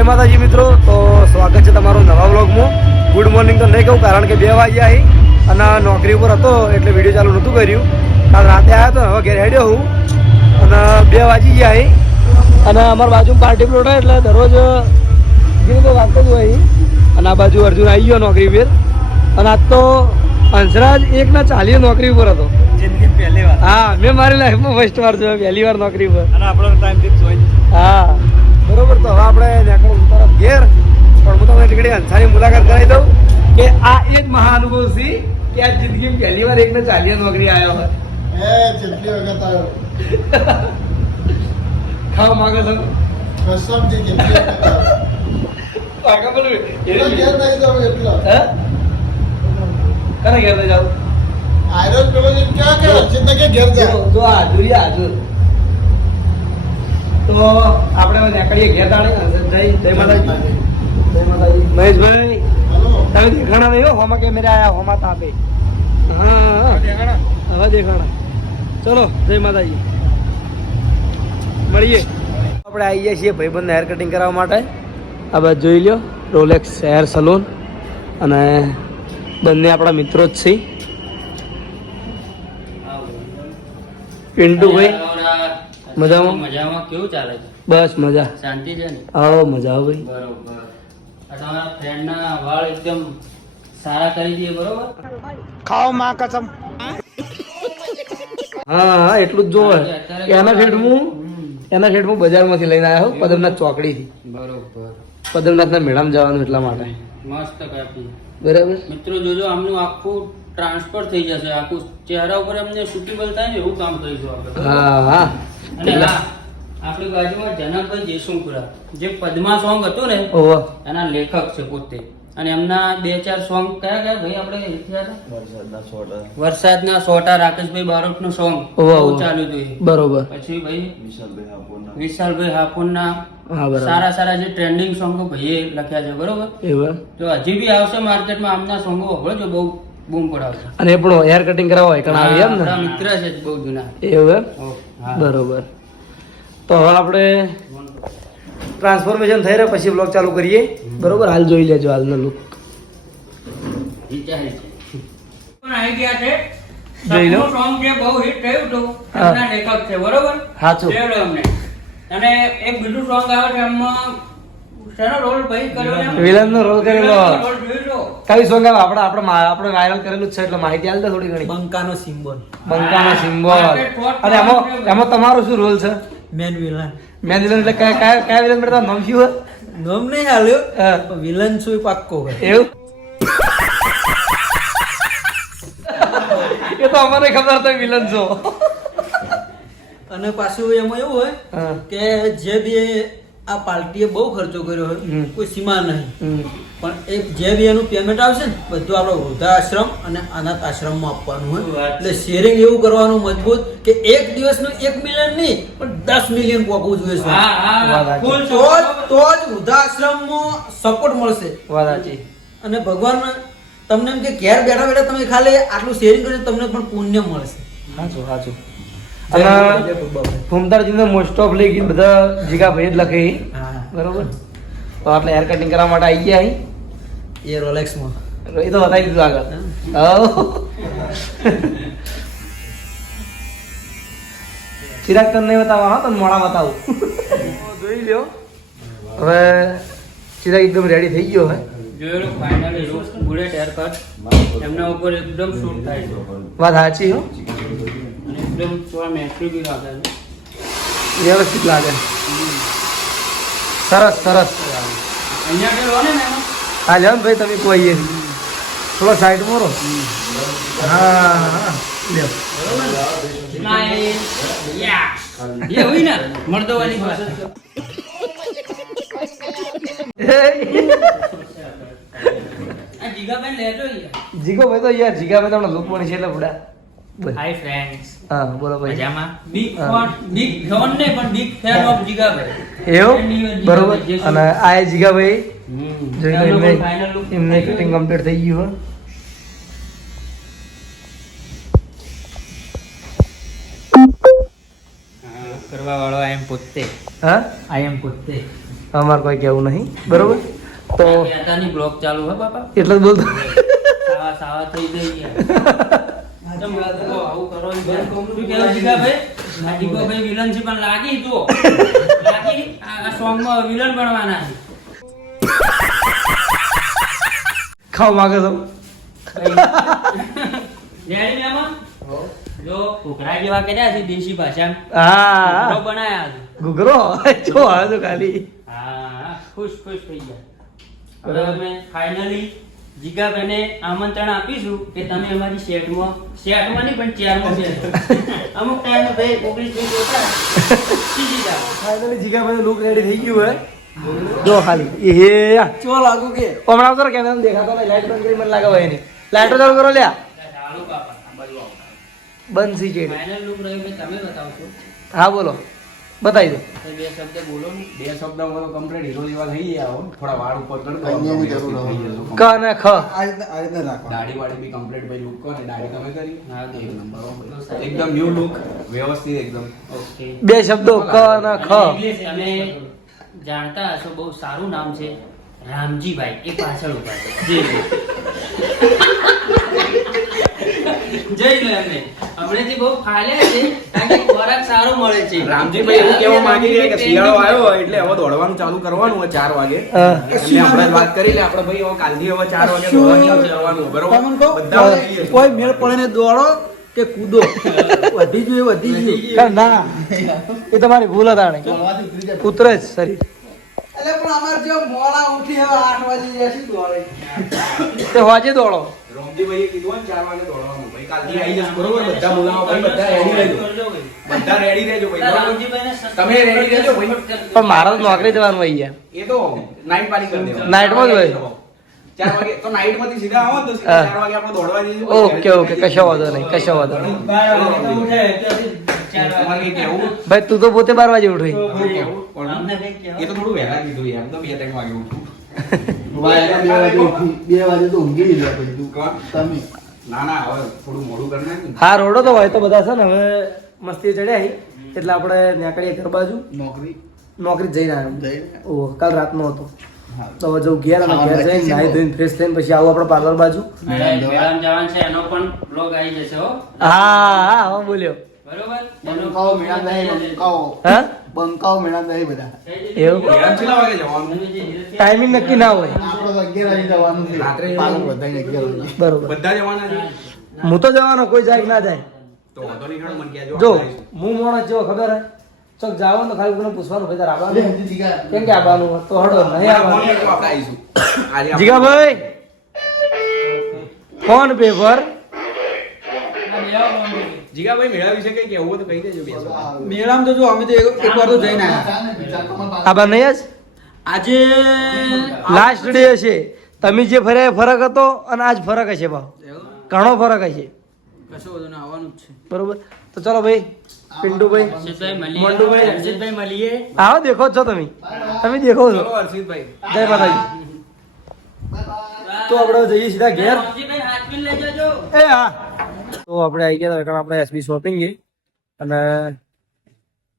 જય માતાજી મિત્રો તો સ્વાગત છે તમારું નવા બ્લોગમાં ગુડ મોર્નિંગ તો નહીં કહું કારણ કે બે વાગ્યા આવી અને નોકરી ઉપર હતો એટલે વીડિયો ચાલુ નહોતું કર્યું. કાલ રાતે આવ્યો તો હવે ઘેર હેડ્યો હું. અને બે વાગી ગયા અહીં અને અમારી બાજુ પાર્ટી પ્લોટ હોય એટલે દરરોજ ગીત તો વાગતો જ હોય અને આ બાજુ અર્જુન આવી ગયો નોકરી પર અને આજ તો હંસરાજ એકના ચાલીએ નોકરી ઉપર હતો. હા મેં મારી લાઈફમાં ફર્સ્ટ વાર જોયો પહેલી વાર નોકરી પર હા બરોબર તો હવે આપણે નીકળો તરફ ઘેર પણ હું તમને ટીકડી અંસાની મુલાકાત કરાવી દઉં કે આ એ જ મહાનુભવ છે કે આ જિંદગી પહેલી વાર એકને ચાલીસ નોકરી આવ્યો હોય. એ જેટલી વખત આવ્યો ખાવા માંગો છો? કસમથી જેટલી વખત આવ્યો બોલું? એટલા ઘેર નહીં જાઉં એટલા. હે? કને ઘેર લઈ જાવ આયરન પેલો જેમ ક્યાં કે કે ઘેર જા. જો જો હાજર હાજર તો આપણે નીકળીએ ઘેર દાડે જય જય જય માતાજી. મહેશભાઈ હલો. તમે દેખાણા હો? હોમાં કે મેરે આયા હોમા તાપે હા હા હવે દેખાણા. ચલો જય માતાજી. મળીએ. આપણે આવી જઈએ છીએ ભાઈબંધને હેર કટિંગ કરાવવા માટે. આ બાજુ જોઈ લ્યો રોલેક્સ હેર સલૂન અને બંને આપણા મિત્રો જ છે. પિન્ટુભાઈ મજામાં? મજામાં? કેવું ચાલે છે? બસ મજા. શાંતિ છે ને? આવો મજા આવો ભાઈ. બરોબર. તમારા ફ્રેન્ડના વાળ એકદમ સારા કરી દઈએ બરોબર? ખાઓ માં કસમ. હા હા એટલું જ જોવે. એના શેઠ હું એના શેઠ હું બજારમાંથી લઈને આવ્યો પદમનાથ ચોકડીથી. બરોબર. પદમનાથના મેળામાં જવાનું એટલા માટે. મસ્ત કાપી. બરાબર? મિત્રો જોજો આમનું આખું ટ્રાન્સફર થઈ જશે. આખું ચહેરા ઉપર અમને સુટેબલ થાય ને એવું કામ કરીશું આપણે. હા હા. અને હા આપણી બાજુમાં જનકભાઈ જેસુંપુરા જે પદ્મા સોંગ હતું ને એના લેખક છે પોતે. અને એમના બે ચાર સોંગ કયા કયા ભાઈ આપણે વરસાદના સોટા. રાકેશભાઈ બારોટનું સોંગ ચાલુ હતું બરોબર. પછી ભાઈ વિશાલભાઈ હાપુરના હા સારા સારા જે ટ્રેન્ડિંગ સોંગો ભાઈએ લખ્યા છે બરોબર? એવું. તો હજી બી આવશે માર્કેટમાં આમના સોંગો વગડો બહુ બૂમ પડાવશે. અને એ પણ હેર કટિંગ કરાવવા હોય કણ આવી એમ ને? મિત્ર છે બહુ જૂના. એવું. બરોબર. તો હવે આપણે ટ્રાન્સફોર્મેશન થઈ રહ્યા પછી બ્લોગ ચાલુ કરીએ. બરોબર? હાલ જોઈ લેજો હાલનો લુક કઈ સોંગ આવે આપડે આપણે આપણે વાયરલ કરેલું છે એટલે માહિતી દે થોડી ઘણી. બંકાનો સિમ્બોલ. બંકાનો સિમ્બોલ. અને એમાં એમાં તમારો શું રોલ છે? મેન વિલન મેન વિલન એટલે કયા કયા કયા વિલન બેટા નામ શું નામ નહીં હાલ્યો. વિલન એ પાક્કો એવું? એ તો અમારે ખબર તો વિલન છો. અને પાછું એમાં એવું હોય. કે જે બી આ પાર્ટીએ બહુ ખર્ચો કર્યો હોય કોઈ સીમા નહીં. પણ એ જે બી એનું પેમેન્ટ આવશે ને બધું આપણો વૃદ્ધાશ્રમ અને અનાથ આશ્રમમાં આપવાનું હોય. એટલે શેરિંગ એવું કરવાનું મજબૂત કે એક દિવસનું એક મિલિયન નહીં પણ દસ મિલિયન પોકવું જોઈએ તો જ તો જ વૃદ્ધાશ્રમમાં સપોર્ટ મળશે. અને ભગવાન તમને એમ કે ઘેર બેઠા બેઠા તમે ખાલી આટલું શેરિંગ કરજો તમને પણ પુણ્ય મળશે. સાચું સાચું. અને બાબા. મોસ્ટ ઓફ લઈ ગઈ બધા જીગા ભાઈ જ લખે. બરોબર? તો આપણે હેર કટિંગ કરવા માટે આવી ગયા અહીં. એ રોલેક્સમાં એ તો બતાવી દીધું આગળ. ચિરાગ તને નહીં બતાવવા હા તને મોડા બતાવું. જોઈ લ્યો. હવે ચિરાગ એકદમ રેડી થઈ ગયો હે જોઈ લો finally look bullet hair cut એમના ઉપર એકદમ શૂટ થાય છે. વાત સાચી હો. એકદમ થોડા લાગે વ્યવસ્થિત લાગે. સરસ સરસ. ને હા જાવ ભાઈ તમે કોઈએ થોડો સાઈડ મોરો. હા ભાઈ તો યાર જીગા ભાઈ તમને લુક મળી છે એટલે બુડા. હાય ફ્રેન્ડ્સ હા બોલો ભાઈ. મજામાં? બિગ ફોન બિગ ફોન ને પણ બિગ ફેન ઓફ જીગાભાઈ. એવું? બરોબર. અને આ એ જીગા જોઈ લો એમનો કટિંગ કમ્પ્લીટ થઈ ગયું કરવા વાળો આઈ એમ પોતે. હા? આઈ એમ પોતે. અમારે કોઈ કેવું નહીં. બરોબર? તો બ્લોગ ચાલુ હે બાપા. એટલે બોલતો. સાવા સાવા થઈ ગઈ વિલન છે પણ લાગી જો લાગી આ આ સોંગમાં વિલન બનવાના છે. ખાવા માંગે મહેમાન જો ઘૂઘરા જેવા કર્યા છે દેશી ભાષામાં. હા. ઘૂઘરો બનાયા છે. ઘૂઘરો? જો આવે તો ખાલી. હા ખુશ ખુશ થઈ ગયા. હવે અમે ફાઇનલી જીગાભાઈને આમંત્રણ આપીશું કે તમે અમારી સેટમાં સેટમાં નહીં પણ ચેરમાં બેસો. અમુક ટાઈમ ભાઈ ઓગણીસ મિનિટ ઓછા. સીધી જાઓ ફાઇનલી જીગાભાઈ લુક રેડી થઈ ગયું હે. જો ખાલી એ ચો લાગુ કે? હમણાં આવતો ને કેમેરા દેખાતો નહીં. લાઈટ બંધ કરી મને લાગે ભાઈ એની. લાઈટો ચાલુ કરો લ્યા. બંધ સી છે ફાઇનલ લુક રહ્યો તમે બતાવશો. હા બોલો. બતાવી દો. બે શબ્દ બોલો ને બે શબ્દ તો complete હીરો જેવા થઈ ગયા હો. થોડા વાળ ઉપર કરી કન્યાની જરૂર થઈ ક અને ખ. આ રીતના આ દાઢી વાળી બી complete ભાઈ look કરો ને. દાઢી તમે કરી? હા, એક નંબર એકદમ new look વ્યવસ્થિત એકદમ. ઓકે. બે શબ્દો ક અને ખ. તમે જાણતા હશો બહુ સારું નામ છે રામજીભાઈ. એ પાછળ ઊભા છે. લો. લે એમને હમણાંથી બહુ ફાલ્યા છે કારણ કે ખોરાક સારો મળે છે. રામજીભાઈ એવું કહેવા માંગી રહ્યા કે શિયાળો આવ્યો એટલે હવે દોડવાનું ચાલુ કરવાનું હોય ચાર વાગે. એટલે આપણે વાત કરી લે આપણે ભાઈ હવે કાલથી હવે ચાર વાગે દોડવાનું જવાનું બરોબર? બધા કોઈ મેળ પડે ને દોડો કે કૂદો? વધી જોઈએ એ વધી જોઈએ. ના એ તમારી ભૂલ હતા ને ઉતરે જ શરીર. એટલે પણ અમારે જો મોડા ઉઠી હવે આઠ વાગે જશે દોડે. તે વાજે દોડો. રોમજીભાઈએ કીધું ને ચાર વાગે દોડવાનું. ભાઈ કાલથી આવી જશે. બરોબર બધા બોલાવો. ભાઈ બધા રેડી રહેજો. બધા રેડી રહેજો ભાઈ. તમે ready રહેજો ભાઈ. પણ મારે તો નોકરી જવાનું ભાઈ યાર. એ તો નાઇટ પાર્ટી કરી દેવાનું. Night માં જ હોય. ચાર વાગે તો નાઇટમાંથી સીધા આવો તો ચાર વાગે આપણે દોડવા જઈશું ઓકે ઓકે કશો વાંધો નહીં કશો વાંધો નહીં? ભાઈ તું તો પોતે બાર વાગે ઉઠી? એ તો થોડું વહેલા કીધું યાર. તો બે ત્રણ વાગે ઉઠું. હા રોડો તો હોય તો બધા છે ને હવે મસ્તી ચડ્યા એટલે આપણે નીકળીએ ઘર બાજુ નોકરી નોકરી જઈને આવ્યો ઓહ કાલ રાતનો હતો. તો હવે જવું ઘેર અને ઘેર જઈને નાહી ધોઈને ફ્રેશ થઈને પછી આવું આપણે પાર્લર બાજુ. જવાનું છે એનો પણ બ્લોગ આવી જશે હા. હા હા બોલ્યો. બરોબર? બંકાઓ મેળા નહીં બધા. એવું? મેડમ કેટલા વાગે જવાનું? ટાઈમિંગ નક્કી ના હોય. આપણે તો અગિયાર વાગે જવાનું છે. રાત્રે પાલક બધાને અગિયાર વાગે. બરોબર. બધા જવાના છે? હું તો જવાનો કોઈ જાય ના જાય. તો વાંધો નહીં હેડો મને કહેજો જો હું મોણસ જેવો ખબર હે. ચોક જાવ તો ખાલી કોને પૂછવાનું ભાઈ તાર આવવાનું. કેમ કે આવવાનું તો હડો નહીં આવવાનું. જીગા ભાઈ ફોન પે પર. જીગાભાઈ મેળા વિશે કઈ કહેવું તો કહી દેજો મેળામાં તો જો અમે તો એક એક વાર તો જઈને આવ્યા. આબા નહીં જ આજે લાસ્ટ ડે હશે. તમે જે ફર્યા એ ફરક હતો અને આજ ફરક હશે ભાવ. ઘણો ફરક હશે. કશો વધુ આવવાનું જ છે. બરોબર? તો ચલો ભાઈ પિન્ટુભાઈ હર્ષિતભાઈ મળીએ. હર્ષિતભાઈ મળીએ. આવો દેખો જ છો તમે. તમે દેખો છો. હર્ષિતભાઈ જય માતાજી. તો આપણે જઈએ સીધા ઘેર. એ હા. તો આપણે આવી ગયા હતા આપણે એસબી શોપિંગ અને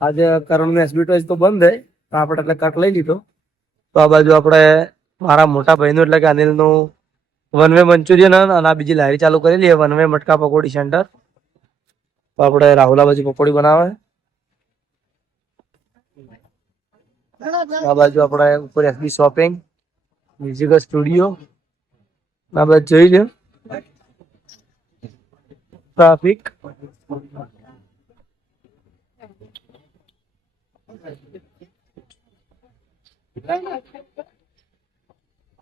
આજે કરણનું એસબી ટોચ તો બંધ છે. તો આપણે એટલે કટ લઈ લીધો. તો આ બાજુ આપણે મારા મોટા ભાઈનું એટલે કે અનિલનું વન વે મંચુરિયન અને આ બીજી લારી ચાલુ કરેલી છે વન વે મટકા પકોડી સેન્ટર તો આપણે રાહુલા બાજુ પકોડી બનાવે. આ બાજુ આપણે ઉપર એસબી શોપિંગ મ્યુઝિકલ સ્ટુડિયો આ બાજુ જોઈ લ્યો. ટ્રાફિક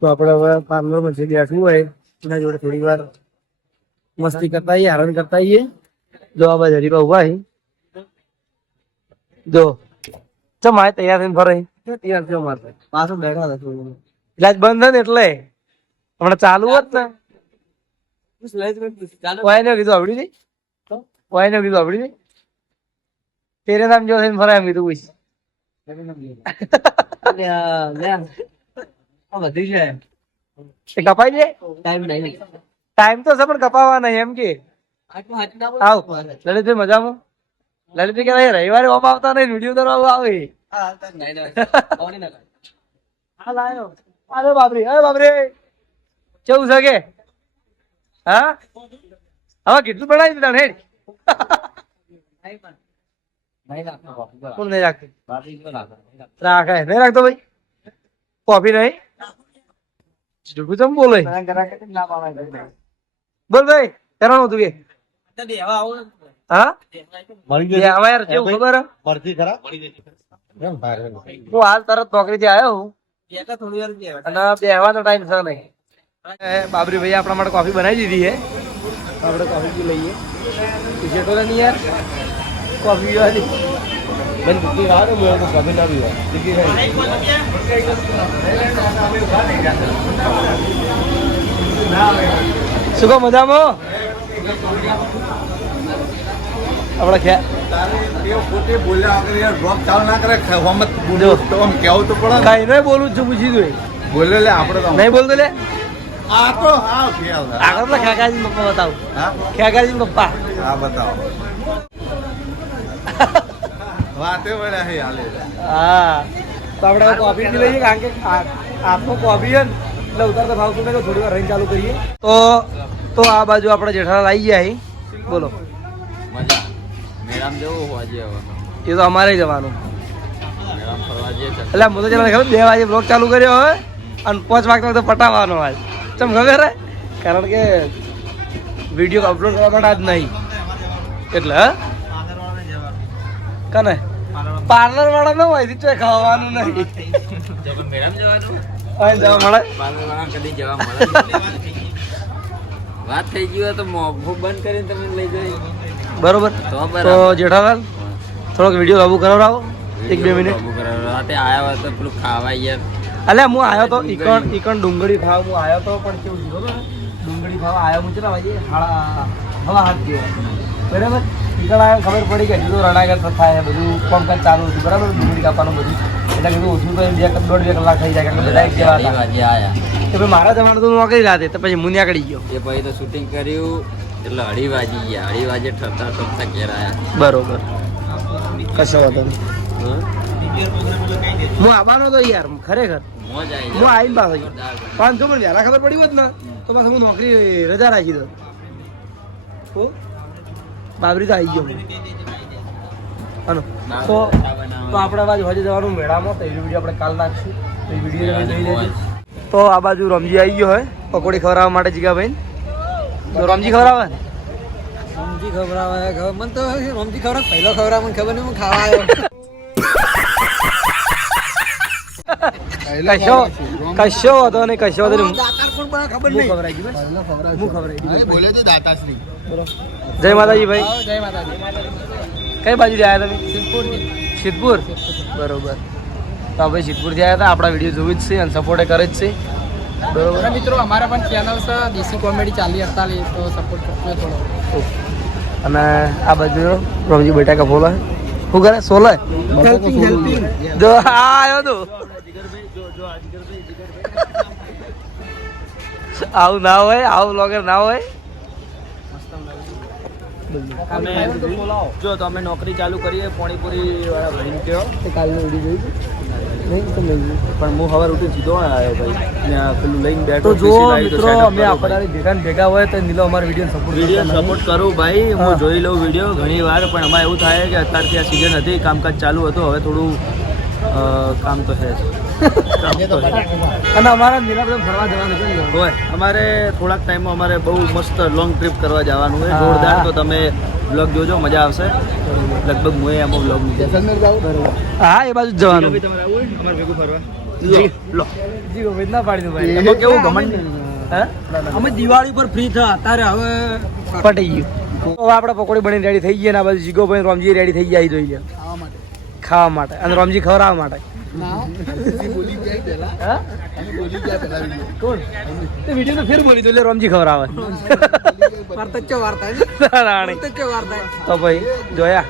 તો આપણે હવે પાર્લરમાં જે બેઠવું હોય, એના જોડે થોડી વાર મસ્તી કરતા આવીએ આનંદ કરતા આવીએ જો આ બાજુ હરીબા ઊભા જો. ચમ આ તૈયાર થઈને ફરે. તૈયાર થયો મારે પાછું બેઠા હતા એટલે આજ બંધ ને એટલે. હમણાં ચાલુ હોત ને. કીધું આવડી કીધું આવડી તેરે નામ જો થઈને ફરાય એમ કીધું પૂછ. કપાઈ ટાઈમ તો છે પણ કપાવા નહીં એમ કે. આવ લલિતભાઈ મજામાં? લલિતભાઈ કે રવિવારે ઓમ આવતા નહીં વીડિયો ઉતારવા આવે. હા લાયો. અરે બાપરે અરે બાપરે. કેવું છે કે? હા? હવે કેટલું બનાવી દીધા હેડ. કોણ નહીં રાખતું? રાખે. નહીં રાખતો ભાઈ? કોફી નહીં? જુઠું ચમ બોલે? બોલ ભાઈ કરવાનું હતું કે હા? યાર કેવું ખબર? હું હાલ તરત નોકરી થી આવ્યો હું. અને બેહવાનો ટાઈમ છે નહીં. બાબરી ભાઈ આપણા માટે કોફી બનાવી દીધી છે. આપણે કોફી પી લઈએ. ટી-શર્ટો તો નહીં યાર. કોફી પીવાની. બેન ભૂખી રાહ ને હું કોફી ના પીવા દીકરી ખાઈ શું કહો મજામાં? આપણે ખ્યા. તો તો બોલું જ છું પૂછી દઉં બોલે લે આપણે તો. નહીં બોલતો લે? આ તો હા ખ્યાલ આકો તો ખેકાજી પપ્પા બતાવું. હા? ખેકાજી પપ્પા. હા બતાવો. વાતે વળ્યા હે હાલે. હા. તો આપણે કોફી પી લઈએ કારણ કે આપનો કોફી હે એટલે ઉતારતા નહીં તો થોડી વાર રહીને ચાલુ કરીએ. તો તો આ બાજુ આપણે જેઠાલાલ આવી ગયા બોલો. મેરામ જવું આજે હવે. એ તો અમારે જવાનું. એટલે હું તો ખબર બે વાગે બ્લોગ ચાલુ કર્યો હવે અને પાંચ વાગતા તો પટાવવાનો આજ ચમ ખબર હે? કારણ કે વીડિયો અપલોડ કરવા માટે આજ નહીં. એટલે હા? કને? પાર્લર વાળા ન હોય તો ખાવાનું નહીં. જવાનું જવા મળે? કદી જવા મળે વાત થઈ ગઈ હોય તો મોભો બંધ કરીને તમે લઈ જાય બરોબર. તો. જેઠાલાલ થોડોક વીડિયો લાગુ કરાવડાવો એક બે મિનિટ રાતે આયા હતા પેલું ખાવા યાર. અલ્યા હું આવ્યો તો ઈકણ ઈકણ ડુંગળી ભાવ હું આવ્યો તો પણ કેવું થયું ખબર? ડુંગળી ભાવ આવ્યો હું ચલા ભાઈ હાડા હવા હાથ ગયો. બરાબર? ઈકણ આવ્યો ખબર પડી કે હજુ તો રણાગત થાય બધું કામકાજ ચાલુ હતું બરાબર? ડુંગળી કાપવાનું બધું. એટલે કીધું ઓછું તો બે દોઢ બે કલાક થઈ જાય કારણ કે બધા એક જેવા હતા તો ભાઈ મારા જમાનું તો નોકરી રાતે? તો પછી હું નીકળી ગયો. એ પછી તો શૂટિંગ કર્યું એટલે અઢી વાગી ગયા. અઢી વાગે ઠરતા ઠરતા ઘેર આવ્યા બરોબર. કશો વાંધો નહીં. હું આવવાનો તો યાર ખરેખર. હું આવીને પાછો. ગયો જોરદાર. પાંચસો પણ વહેલા ખબર પડી હોત ને તો બસ હું નોકરી રજા રાખી દઉં. બાબરી તો આવી ગયો. હું. તો તો આપણે બાજુ હજી જવાનું મેળામાં તો એ વીડિયો આપણે કાલ નાખશું. તો એ વીડિયો તમે જોઈ લેજો. તો આ બાજુ રમજી આવી ગયો હોય પકોડી ખવડાવવા માટે જીગાભાઈ તો રમજી ખવડાવે? ને? રમજી ખવડાવે ખબર? મને તો રમજી ખવડાવે પહેલો ખવડાવે મને ખબર નહીં હું ખાવા આવ્યો. કશો કશો હતો ને કશો હતો ખબર નહીં. જય માતાજી ભાઈ. જય માતાજી. કઈ બાજુ આવ્યા તમે? સિદ્ધપુર. બરોબર. તો આપણે સિદ્ધપુરથી આવ્યા હતા આપણા વીડિયો જોવી જ છે અને સપોર્ટ કરે જ છે. બરોબર. મિત્રો અમારા પણ ચેનલ છે દેશી કોમેડી ચાલી અડતાલી તો સપોર્ટ કરજો થોડો. અને આ બાજુ રમજી બેટા કપોલા શું કરે? સોલે જો આ આવ્યો તું. આવું ના હોય આવું બ્લોગર ના હોય. જો તો નોકરી ચાલુ કરીએ પોણીપુરી વાળા ભાઈને કહો. કાલનો વીડિયો જોઈ પણ હું સવાર ઉઠી સીધો આવ્યો ભાઈ. ને પેલું લઈને બેઠો તો જો મિત્રો અમે આપણા ભેગા ભેગા હોય તો નીલો અમારા વીડિયો સપોર્ટ વીડિયો સપોર્ટ કરું ભાઈ હું જોઈ લઉં વીડિયો ઘણી વાર પણ અમારે એવું થાય કે અત્યારથી આ સિઝન હતી કામકાજ ચાલુ હતું હવે થોડું કામ તો છે કામ તો છે. અને અમારા નીલા ફરવા જવાનું છે હોય. અમારે થોડાક ટાઈમમાં અમારે બહુ મસ્ત લોંગ ટ્રીપ કરવા જવાનું છે. જોરદાર તો તમે બ્લોગ જોજો મજા આવશે. લગભગ હું એમાં બ્લોગ હા એ બાજુ જવાનું. તમારે આવું હોય ને અમારે ભેગું ફરવા. જી. લો. જી ગોવિંદ ના પાડી દો ભાઈ. એમાં કેવું ઘમંડ હે? અમે દિવાળી પર ફ્રી થયા અત્યારે હવે પટી ગયું. હવે આપણે પકોડી બની રેડી થઈ ગયા ને આ બાજુ જીગો ભાઈ રોમજી રેડી થઈ ગયા જોઈ લે ખાવા માટે. અને રોમજી ખવડાવવા માટે. વીડિયો ફેર બોલી દો રોમજી વાર્તા હે. તો ભાઈ જોયા?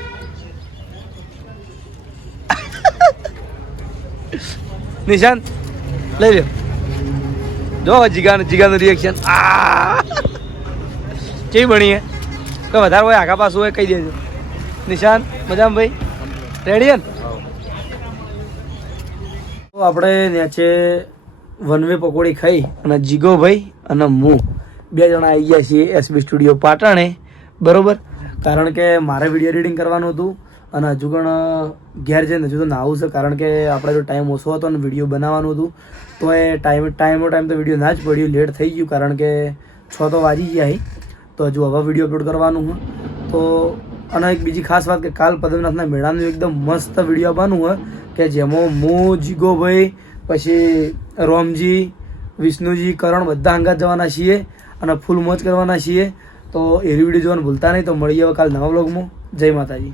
નિશાંત લઈ લ્યો. જો જીગાનું જીગાનું રિએક્શન આ કેવી બની હે? વધારે હોય આગા પાછું હોય કહી દેજો. નિશાંત મજામાં ભાઈ? રેડી હે ને? આપણે નેચે વનવે પકોડી ખાઈ અને જીગોભાઈ અને હું. બે જણા આવી ગયા છીએ એસબી સ્ટુડિયો પાટણે. બરોબર? કારણ કે મારે વીડિયો એડિટિંગ કરવાનું હતું અને હજુ પણ ઘેર જઈને હજુ તો નાવું છે. કારણ કે આપણે જો ટાઈમ ઓછો હતો અને વીડિયો બનાવવાનું હતું, તો એ ટાઈમ ટાઈમનો ટાઈમ તો વીડિયો ના જ પડ્યું. લેટ થઈ ગયું કારણ કે છ તો વાજી ગયા તો હજુ હવે વીડિયો અપલોડ કરવાનું હોય તો, અને એક બીજી ખાસ વાત કે કાલ પદ્મનાથના મેળાનું એકદમ મસ્ત વીડિયો આવવાનું હોય કે જેમાં હું જીગોભાઈ પછી રોમજી, વિષ્ણુજી, કરણ બધા અંગાત જવાના છીએ અને ફૂલ મોજ કરવાના છીએ. તો એ વીડિયો જોવાનું ભૂલતા નહીં. તો મળીએ કાલ નવા બ્લોગમાં જય માતાજી.